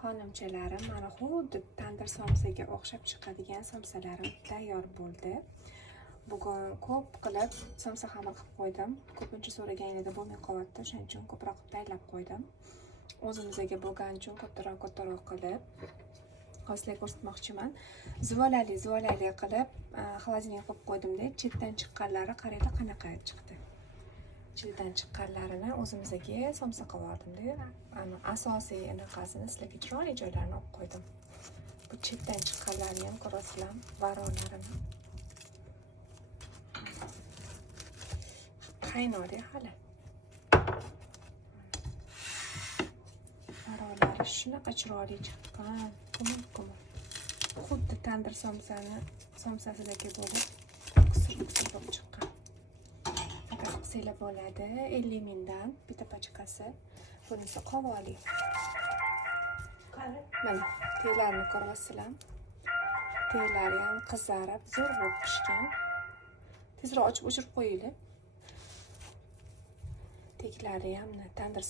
Xonimchalarim, mana xuddi tandir somsaga o'xshab chiqadigan somsalarim tayyor bo'ldi. Bugun ko'p qilib somsa xamir qilib qo'ydim. Ko'pincha so'raganingizda bo'lmay qolyapti, shuning uchun ko'proq qilib tayyorlab qo'ydim. O'zimizga bo'lgani uchun kattaroq qilib sizlarga ko'rsatmoqchiman. Zuvalali qilib xolodilnikka qo'yib qo'ydimda, chetdan chiqqanlari qaranglar qanaqa chiqdi. Chetdan chiqqanlarini o'zimizga somsa qilib oldim-da. Asosiy anaqasini sizlarga chiroyli joylarini olib qo'ydim. Bu chetdan chiqqanlarni ham ko'rasizlar, varolarini. Qaynodi hali. Varolari shunaqa chiroyli chiqqan. Qumir. Xuddi tandir somsasidagi bo'lib, qisir bo'lib chiqqan. Qilsanglar bo'ladi. 50 mingdan bitta pachkasi. Bunisi qovoli. Mana telarni ko'ryapsizlar. Telari ham qizarib, zo'r bo'lib pishgan. Tezroq ochib o'chirib qo'yinglar. Teklari ham tandir